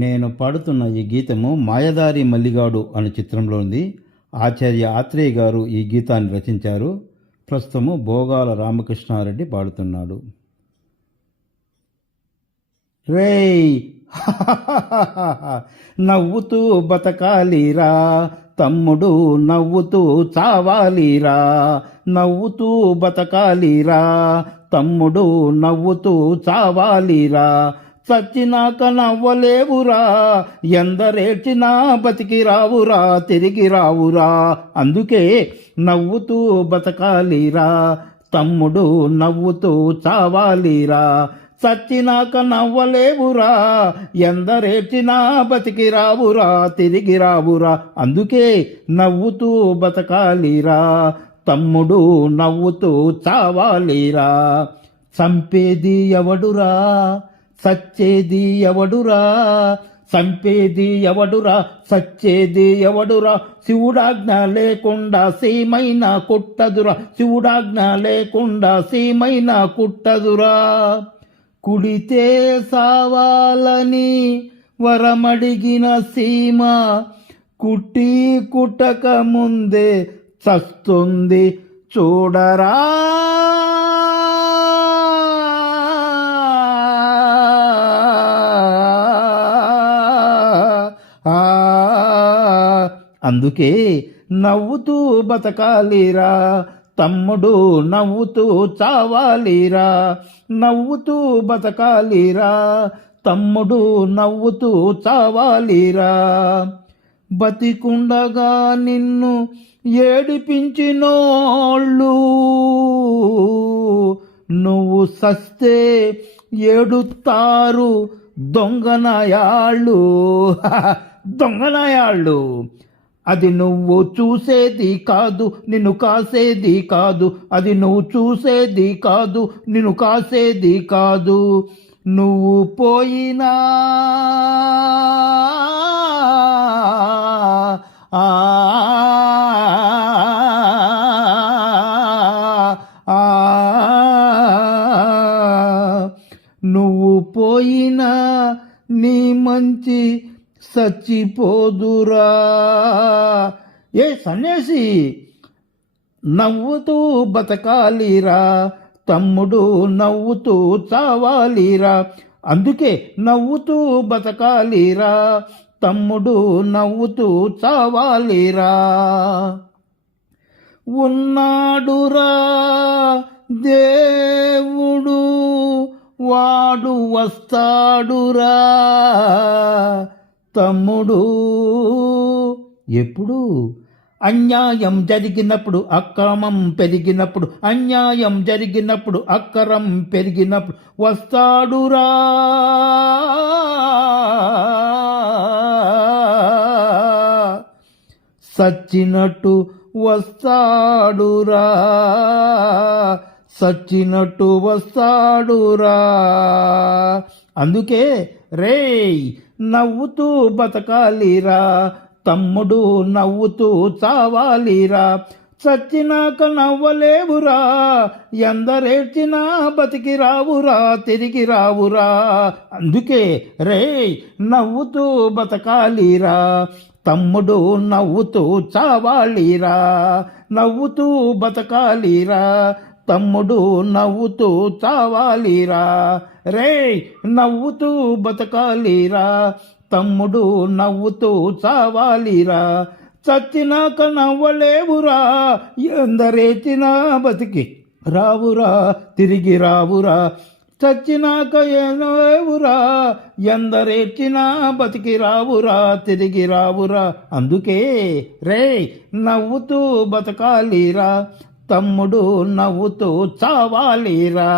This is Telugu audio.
నేను పాడుతున్న ఈ గీతము మాయదారి మల్లిగాడు అనే చిత్రంలో ఉంది. ఆచార్య ఆత్రేయ గారు ఈ గీతాన్ని రచించారు. ప్రస్తుతము భోగాల రామకృష్ణారెడ్డి పాడుతున్నాడు. రేయ్ నవ్వుతూ బతకాలిరా తమ్ముడు, నవ్వుతూ చావాలిరా. నవ్వుతూ బతకాలిరా తమ్ముడు, నవ్వుతూ చావాలిరా. చచ్చినాక నవ్వలేవురా, ఎందరేడ్చినా బతికి రావురా, తిరిగి రావురా. అందుకే నవ్వుతూ బతకాలిరా తమ్ముడు, నవ్వుతూ చావాలిరా. చచ్చినాక నవ్వలేవురా, ఎందరేడ్చినా బతికి రావురా, తిరిగి రావురా. అందుకే నవ్వుతూ బతకాలిరా తమ్ముడు, నవ్వుతూ చావాలిరా. చంపేది ఎవడురా, సచ్చేది ఎవడురా. చంపేది ఎవడురా, సచ్చేది ఎవడురా. శివుడాజ్ఞ లేకుండా సీమైనా కుట్టదురా. శివుడాజ్ఞ లేకుండా సీమైనా కుట్టదురా. కుడితే సావాలని వరమడిగిన సీమ కుట్టి కుట్టక ముందే చస్తుంది చూడరా. అందుకే నవ్వుతూ బతకాలిరా తమ్ముడు, నవ్వుతూ చావాలిరా. నవ్వుతూ బతకాలిరా తమ్ముడు, నవ్వుతూ చావాలిరా. బతికుండగా నిన్ను ఏడిపించినోళ్ళు నువ్వు సస్తే ఏడుతారు దొంగనాయాళ్ళు. దొంగనాయాళ్ళు. అది నువ్వు చూసేది కాదు, నిన్ను కాసేది కాదు. అది నువ్వు చూసేది కాదు, నిన్ను కాసేది కాదు. నువ్వు పోయినా నువ్వు పోయినా నీ మంచి చచ్చిపోదురా. ఏ సన్యాసి, నవ్వుతూ బతకాలిరా తమ్ముడు, నవ్వుతూ చావాలిరా. అందుకే నవ్వుతూ బతకాలిరా తమ్ముడు, నవ్వుతూ చావాలిరా. ఉన్నాడురా దేవుడు, వాడు వస్తాడురా తమ్ముడు. ఎప్పుడు? అన్యాయం జరిగినప్పుడు, అక్రమం పెరిగినప్పుడు. అన్యాయం జరిగినప్పుడు, అక్రమం పెరిగినప్పుడు వస్తాడురా. సచ్చినట్టు వస్తాడురా, సచ్చినట్టు వస్తాడురా. అందుకే రేయ్ నవ్వుతూ బతకాలిరా తమ్ముడు, నవ్వుతూ చావాలిరా. చచ్చినాక నవ్వలేవురా, ఎందరేడ్చినా బతికి రావురా, తిరిగి రావురా. అందుకే రేయ్ నవ్వుతూ బతకాలిరా తమ్ముడు, నవ్వుతూ చావాలిరా. నవ్వుతూ బతకాలిరా తమ్ముడు, నవ్వుతూ చావాలిరా. రేయ్ నవ్వుతూ బతకాలిరా తమ్ముడు, నవ్వుతూ చావాలిరా. చచ్చినాక నవ్వలేవురా, ఎందరేచినా బతికి రావురా, తిరిగి రావురా. చచ్చినాక ఏనవురా, ఎందరేచినా బతికి రావురా, తిరిగి రావురా. అందుకే రేయ్ నవ్వుతూ బతకాలిరా తమ్ముడు, నవ్వుతూ చావాలిరా.